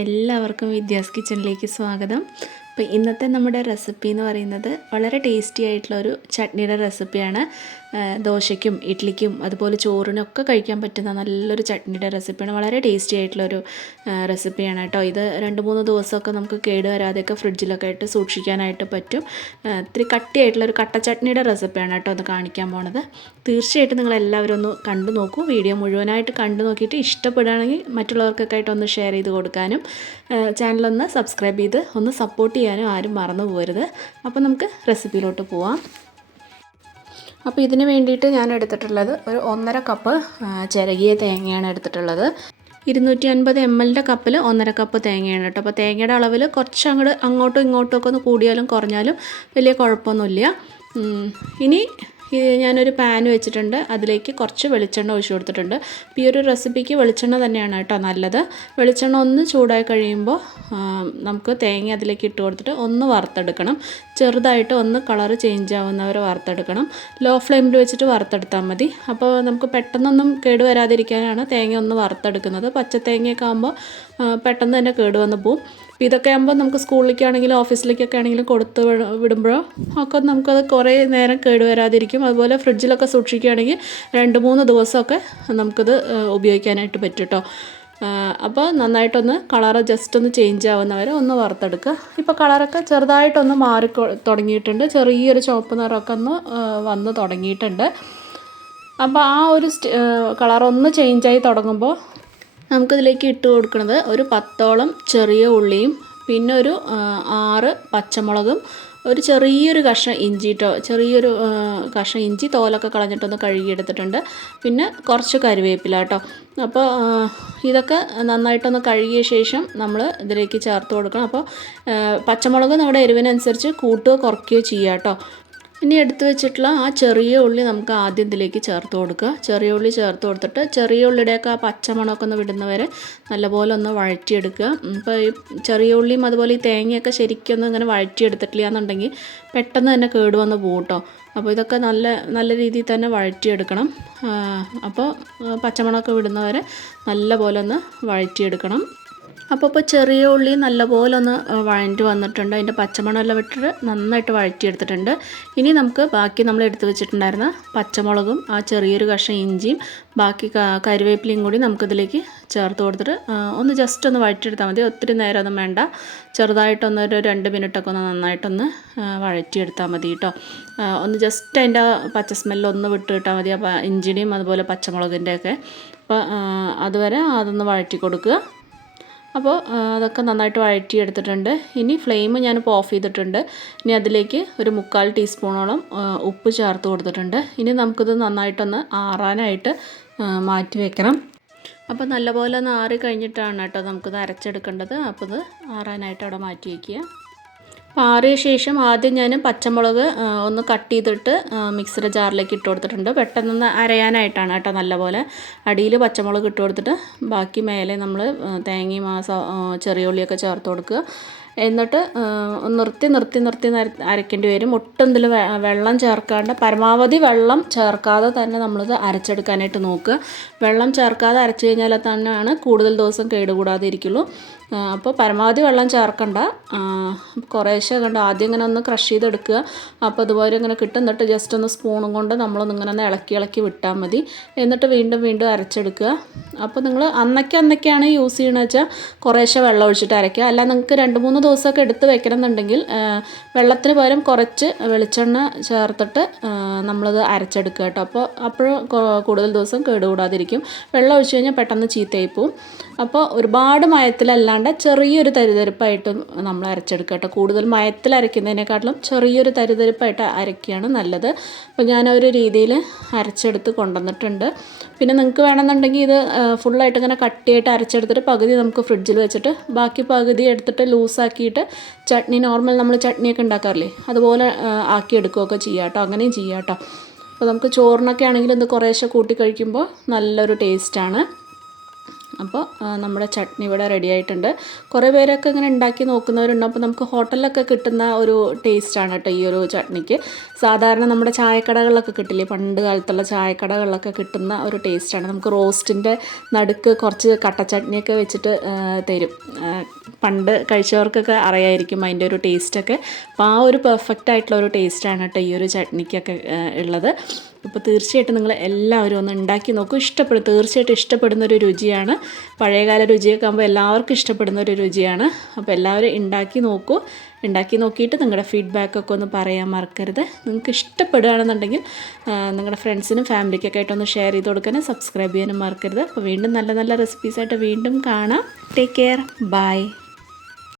എല്ലാവർക്കും വിദ്യാസ് കിച്ചണിലേക്ക് സ്വാഗതം. അപ്പോൾ ഇന്നത്തെ നമ്മുടെ റെസിപ്പി എന്ന് പറയുന്നത് വളരെ ടേസ്റ്റി ആയിട്ടുള്ളൊരു ചട്നിയുടെ റെസിപ്പിയാണ്. ദോശയ്ക്കും ഇഡ്ലിക്കും അതുപോലെ ചോറിനൊക്കെ കഴിക്കാൻ പറ്റുന്ന നല്ലൊരു ചട്നിയുടെ റെസിപ്പിയാണ്. വളരെ ടേസ്റ്റി ആയിട്ടുള്ളൊരു റെസിപ്പിയാണ് കേട്ടോ. ഇത് 2-3 ദിവസമൊക്കെ നമുക്ക് കേടുവരാതെയൊക്കെ ഫ്രിഡ്ജിലൊക്കെ ആയിട്ട് സൂക്ഷിക്കാനായിട്ട് പറ്റും. ഇത്തിരി കട്ടിയായിട്ടുള്ളൊരു കട്ട ചട്നിയുടെ റെസിപ്പിയാണ് കേട്ടോ അത് കാണിക്കാൻ പോണത്. തീർച്ചയായിട്ടും നിങ്ങളെല്ലാവരും ഒന്ന് കണ്ടു നോക്കൂ. വീഡിയോ മുഴുവനായിട്ട് കണ്ടു നോക്കിയിട്ട് ഇഷ്ടപ്പെടുകയാണെങ്കിൽ മറ്റുള്ളവർക്കൊക്കെ ആയിട്ട് ഒന്ന് ഷെയർ ചെയ്ത് കൊടുക്കാനും ചാനലൊന്ന് സബ്സ്ക്രൈബ് ചെയ്ത് ഒന്ന് സപ്പോർട്ട് ചെയ്യാനും ആരും മറന്നു പോകരുത്. അപ്പോൾ നമുക്ക് റെസിപ്പിയിലോട്ട് പോവാം. അപ്പോൾ ഇതിന് വേണ്ടിയിട്ട് ഞാൻ എടുത്തിട്ടുള്ളത് ഒരു 1.5 കപ്പ് ചിരകിയ തേങ്ങയാണ് എടുത്തിട്ടുള്ളത്. 250 ml കപ്പിൽ 1.5 കപ്പ് തേങ്ങയാണ് കേട്ടോ. അപ്പോൾ തേങ്ങയുടെ അളവിൽ കുറച്ച് അങ്ങോട്ടും ഇങ്ങോട്ടും ഒക്കെ ഒന്ന് കൂടിയാലും കുറഞ്ഞാലും വലിയ കുഴപ്പമൊന്നുമില്ല. ഇനി ഞാനൊരു പാൻ വെച്ചിട്ടുണ്ട്. അതിലേക്ക് കുറച്ച് വെളിച്ചെണ്ണ ഒഴിച്ചു കൊടുത്തിട്ടുണ്ട്. അപ്പോൾ ഈ ഒരു റെസിപ്പിക്ക് വെളിച്ചെണ്ണ തന്നെയാണ് കേട്ടോ നല്ലത്. വെളിച്ചെണ്ണ ഒന്ന് ചൂടായി കഴിയുമ്പോൾ നമുക്ക് തേങ്ങ അതിലേക്ക് ഇട്ട് കൊടുത്തിട്ട് ഒന്ന് വറുത്തെടുക്കണം. ചെറുതായിട്ട് ഒന്ന് കളറ് ചേഞ്ച് ആവുന്നവരെ വറുത്തെടുക്കണം. ലോ ഫ്ലെയിമിൽ വെച്ചിട്ട് വറുത്തെടുത്താൽ മതി. അപ്പോൾ നമുക്ക് പെട്ടെന്നൊന്നും കേടുവരാതിരിക്കാനാണ് തേങ്ങ ഒന്ന് വറുത്തെടുക്കുന്നത്. പച്ചത്തേങ്ങയൊക്കെ ആകുമ്പോൾ പെട്ടെന്ന് തന്നെ കേടുവന്ന് പോവും. അപ്പോൾ ഇതൊക്കെ ആകുമ്പോൾ നമുക്ക് സ്കൂളിലേക്കാണെങ്കിലും ഓഫീസിലേക്കൊക്കെ ആണെങ്കിലും കൊടുത്ത് വിടുമ്പോഴോ ഒക്കെ നമുക്കത് കുറേ നേരം കേടുവരാതിരിക്കും. അതുപോലെ ഫ്രിഡ്ജിലൊക്കെ സൂക്ഷിക്കുകയാണെങ്കിൽ 2-3 ദിവസമൊക്കെ നമുക്കത് ഉപയോഗിക്കാനായിട്ട് പറ്റും കേട്ടോ. അപ്പോൾ നന്നായിട്ടൊന്ന് കളറ് ജസ്റ്റ് ഒന്ന് ചേഞ്ച് ആവുന്നവരെ ഒന്ന് വറുത്തെടുക്കുക. ഇപ്പോൾ കളറൊക്കെ ചെറുതായിട്ടൊന്ന് മാറി തുടങ്ങിയിട്ടുണ്ട്. ചെറിയൊരു ചുവപ്പ് നിറമൊക്കെ ഒന്ന് വന്ന് തുടങ്ങിയിട്ടുണ്ട്. അപ്പോൾ ആ ഒരു കളറൊന്ന് ചേഞ്ചായി തുടങ്ങുമ്പോൾ നമുക്കിതിലേക്ക് ഇട്ട് കൊടുക്കുന്നത് ഒരു 10ഓളം ചെറിയ ഉള്ളിയും പിന്നെ ഒരു 6 പച്ചമുളകും ഒരു ചെറിയൊരു കഷ്ണം ഇഞ്ചി കേട്ടോ. ചെറിയൊരു കഷ്ണം ഇഞ്ചി തോലൊക്കെ കളഞ്ഞിട്ടൊന്ന് കഴുകിയെടുത്തിട്ടുണ്ട്. പിന്നെ കുറച്ച് കറിവേപ്പില കേട്ടോ. അപ്പോൾ ഇതൊക്കെ നന്നായിട്ടൊന്ന് കഴുകിയ ശേഷം നമ്മൾ ഇതിലേക്ക് ചേർത്ത് കൊടുക്കണം. അപ്പോൾ പച്ചമുളക് നമ്മുടെ എരിവിനനുസരിച്ച് കൂട്ടുകയോ കുറയ്ക്കുകയോ ചെയ്യുക കേട്ടോ. ഇനി എടുത്ത് വെച്ചിട്ടുള്ള ആ ചെറിയ ഉള്ളി നമുക്ക് ആദ്യം ഇതിലേക്ക് ചേർത്ത് കൊടുക്കുക. ചെറിയ ഉള്ളി ചേർത്ത് കൊടുത്തിട്ട് ചെറിയ ഉള്ളിയുടെയൊക്കെ ആ പച്ചമണമൊക്കെ ഒന്ന് വിടുന്നവരെ നല്ലപോലെ ഒന്ന് വഴറ്റിയെടുക്കുക. ഇപ്പോൾ ഈ ചെറിയ ഉള്ളിയും അതുപോലെ ഈ തേങ്ങയൊക്കെ ശരിക്കൊന്നും ഇങ്ങനെ വഴറ്റിയെടുത്തിട്ടില്ല എന്നുണ്ടെങ്കിൽ പെട്ടെന്ന് തന്നെ കേടുവന്ന് പോകും കേട്ടോ. അപ്പോൾ ഇതൊക്കെ നല്ല രീതിയിൽ തന്നെ വഴറ്റിയെടുക്കണം. അപ്പോൾ പച്ചമണമൊക്കെ വിടുന്നവരെ നല്ലപോലെ ഒന്ന് വഴറ്റിയെടുക്കണം. അപ്പോൾ ചെറിയ ഉള്ളി നല്ലപോലെ ഒന്ന് വഴറ്റി വന്നിട്ടുണ്ട്. അതിൻ്റെ പച്ചമണമെല്ലാം വിട്ടിട്ട് നന്നായിട്ട് വഴറ്റിയെടുത്തിട്ടുണ്ട്. ഇനി നമുക്ക് ബാക്കി നമ്മൾ എടുത്ത് വെച്ചിട്ടുണ്ടായിരുന്ന പച്ചമുളകും ആ ചെറിയൊരു കഷ്ണം ഇഞ്ചിയും ബാക്കി കറിവേപ്പിലയും കൂടി നമുക്കിതിലേക്ക് ചേർത്ത് കൊടുത്തിട്ട് ഒന്ന് ജസ്റ്റ് ഒന്ന് വഴറ്റിയെടുത്താൽ മതി. ഒത്തിരി നേരമൊന്നും വേണ്ട. ചെറുതായിട്ടൊന്നൊരു 2 മിനിറ്റൊക്കെ ഒന്ന് നന്നായിട്ടൊന്ന് വഴറ്റിയെടുത്താൽ മതി കേട്ടോ. ഒന്ന് ജസ്റ്റ് അതിൻ്റെ പച്ച സ്മെല്ലൊന്ന് വിട്ട് കിട്ടാൽ മതി. അപ്പോൾ ഇഞ്ചിയുടെയും അതുപോലെ പച്ചമുളകിൻ്റെയൊക്കെ അപ്പോൾ അതുവരെ അതൊന്ന് വഴറ്റി കൊടുക്കുക. അപ്പോൾ അതൊക്കെ നന്നായിട്ട് വഴറ്റിയെടുത്തിട്ടുണ്ട്. ഇനി ഫ്ലെയിം ഞാനിപ്പോൾ ഓഫ് ചെയ്തിട്ടുണ്ട്. ഇനി അതിലേക്ക് ഒരു 3/4 ടീസ്പൂണോളം ഉപ്പ് ചേർത്ത് കൊടുത്തിട്ടുണ്ട്. ഇനി നമുക്കിത് നന്നായിട്ടൊന്ന് ആറാനായിട്ട് മാറ്റി വെക്കണം. അപ്പോൾ നല്ലപോലെ ഒന്ന് ആറി കഴിഞ്ഞിട്ടാണ് കേട്ടോ നമുക്കിത് അരച്ചെടുക്കേണ്ടത്. അപ്പോൾ ഇത് ആറാനായിട്ട് അവിടെ മാറ്റി വയ്ക്കുക. ആറിയ ശേഷം ആദ്യം ഞാൻ പച്ചമുളക് ഒന്ന് കട്ട് ചെയ്തിട്ട് മിക്സിയുടെ ജാറിലേക്ക് ഇട്ട് കൊടുത്തിട്ടുണ്ട്. പെട്ടെന്നൊന്ന് അരയാനായിട്ടാണ് കേട്ടോ. നല്ലപോലെ അടിയിൽ പച്ചമുളക് ഇട്ട് കൊടുത്തിട്ട് ബാക്കി മേലെ നമ്മൾ തേങ്ങയും ചെറിയ ഉള്ളിയൊക്കെ ചേർത്ത് കൊടുക്കുക. എന്നിട്ട് നിർത്തി അരയ്ക്കേണ്ടി വരും. ഒട്ടും ഇതിൽ വെള്ളം ചേർക്കാണ്ട് പരമാവധി വെള്ളം ചേർക്കാതെ തന്നെ നമ്മളിത് അരച്ചെടുക്കാനായിട്ട് നോക്കുക. വെള്ളം ചേർക്കാതെ അരച്ച് കഴിഞ്ഞാൽ തന്നെയാണ് കൂടുതൽ ദിവസം കേടുകൂടാതെ ഇരിക്കുള്ളൂ. അപ്പോൾ പരമാവധി വെള്ളം ചേർക്കണ്ട. കുറേശ്ശെ കണ്ട് ആദ്യം ഇങ്ങനെ ഒന്ന് ക്രഷ് ചെയ്തെടുക്കുക. അപ്പോൾ അതുപോലെ ഇങ്ങനെ കിട്ടും. എന്നിട്ട് ജസ്റ്റ് ഒന്ന് സ്പൂണും കൊണ്ട് നമ്മളൊന്നിങ്ങനെ ഒന്ന് ഇളക്കി വിട്ടാൽ മതി. എന്നിട്ട് വീണ്ടും അരച്ചെടുക്കുക. അപ്പോൾ നിങ്ങൾ അന്നൊക്കെയാണ് യൂസ് ചെയ്യണമെന്ന് വെച്ചാൽ കുറേശ്ശെ വെള്ളം ഒഴിച്ചിട്ട് അരയ്ക്കുക. അല്ല നിങ്ങൾക്ക് 2-3 ദിവസമൊക്കെ എടുത്ത് വെക്കണം എന്നുണ്ടെങ്കിൽ വെള്ളത്തിന് പകരം കുറച്ച് വെളിച്ചെണ്ണ ചേർത്തിട്ട് നമ്മളത് അരച്ചെടുക്കുക കേട്ടോ. അപ്പോൾ കൂടുതൽ ദിവസം കേടുകൂടാതിരിക്കും. വെള്ളം ഒഴിച്ച് കഴിഞ്ഞാൽ പെട്ടെന്ന് ചീത്തയായി പോവും. അപ്പോൾ ഒരുപാട് മയത്തിലല്ലാണ്ട് ചെറിയൊരു തരിതരിപ്പായിട്ട് നമ്മൾ അരച്ചെടുക്കുക കേട്ടോ. കൂടുതൽ മയത്തിൽ അരയ്ക്കുന്നതിനെക്കാട്ടിലും ചെറിയൊരു തരിതരിപ്പായിട്ട് അരയ്ക്കുകയാണ് നല്ലത്. അപ്പോൾ ഞാൻ ഒരു രീതിയിൽ അരച്ചെടുത്ത് കൊണ്ടുവന്നിട്ടുണ്ട്. പിന്നെ നിങ്ങൾക്ക് വേണമെന്നുണ്ടെങ്കിൽ ഇത് ഫുള്ളായിട്ട് ഇങ്ങനെ കട്ടിയായിട്ട് അരച്ചെടുത്തിട്ട് പകുതി നമുക്ക് ഫ്രിഡ്ജിൽ വെച്ചിട്ട് ബാക്കി പകുതി എടുത്തിട്ട് ലൂസാക്കിയിട്ട് ചട്നി നോർമൽ നമ്മൾ ചട്നിയൊക്കെ ഉണ്ടാക്കാറില്ലേ അതുപോലെ ആക്കിയെടുക്കുകയൊക്കെ ചെയ്യാം കേട്ടോ. അങ്ങനെയും ചെയ്യാം കേട്ടോ. അപ്പോൾ നമുക്ക് ചോറിനൊക്കെ ആണെങ്കിലും ഇത് കുറേശ്ശെ കൂട്ടി കഴിക്കുമ്പോൾ നല്ലൊരു ടേസ്റ്റാണ്. അപ്പോൾ നമ്മുടെ ചട്നി ഇവിടെ റെഡി ആയിട്ടുണ്ട്. കുറേ പേരൊക്കെ ഇങ്ങനെ ഉണ്ടാക്കി നോക്കുന്നവരുണ്ട്. അപ്പോൾ നമുക്ക് ഹോട്ടലിലൊക്കെ കിട്ടുന്ന ഒരു ടേസ്റ്റാണ് കേട്ടോ ഈ ഒരു ചട്നിക്ക്. സാധാരണ നമ്മുടെ ചായക്കടകളിലൊക്കെ കിട്ടില്ലേ, പണ്ട് കാലത്തുള്ള ചായക്കടകളിലൊക്കെ കിട്ടുന്ന ഒരു ടേസ്റ്റാണ്. നമുക്ക് റോസ്റ്റിൻ്റെ നടുക്ക് കുറച്ച് കട്ട ചട്നിയൊക്കെ വെച്ചിട്ട് തരും. പണ്ട് കഴിച്ചവർക്കൊക്കെ അറിയായിരിക്കും അതിൻ്റെ ഒരു ടേസ്റ്റൊക്കെ. അപ്പോൾ ആ ഒരു പെർഫെക്റ്റ് ആയിട്ടുള്ള ഒരു ടേസ്റ്റാണ് കേട്ടോ ഈ ഒരു ചട്നിക്കൊക്കെ ഉള്ളത്. അപ്പോൾ തീർച്ചയായിട്ടും നിങ്ങൾ എല്ലാവരും ഒന്ന് ഉണ്ടാക്കി നോക്കൂ. തീർച്ചയായിട്ടും ഇഷ്ടപ്പെടുന്നൊരു രുചിയാണ്. പഴയകാല രുചിയൊക്കെ ആകുമ്പോൾ എല്ലാവർക്കും ഇഷ്ടപ്പെടുന്നൊരു രുചിയാണ്. അപ്പോൾ എല്ലാവരും ഉണ്ടാക്കി നോക്കൂ. ഉണ്ടാക്കി നോക്കിയിട്ട് നിങ്ങളുടെ ഫീഡ്ബാക്കൊക്കെ ഒന്ന് പറയാൻ മറക്കരുത്. നിങ്ങൾക്ക് ഇഷ്ടപ്പെടുകയാണെന്നുണ്ടെങ്കിൽ നിങ്ങളുടെ ഫ്രണ്ട്സിനും ഫാമിലിക്കൊക്കെ ആയിട്ടൊന്ന് ഷെയർ ചെയ്ത് കൊടുക്കാനും സബ്സ്ക്രൈബ് ചെയ്യാനും മറക്കരുത്. അപ്പോൾ വീണ്ടും നല്ല നല്ല റെസിപ്പീസായിട്ട് വീണ്ടും കാണാം. Take care. ബൈ.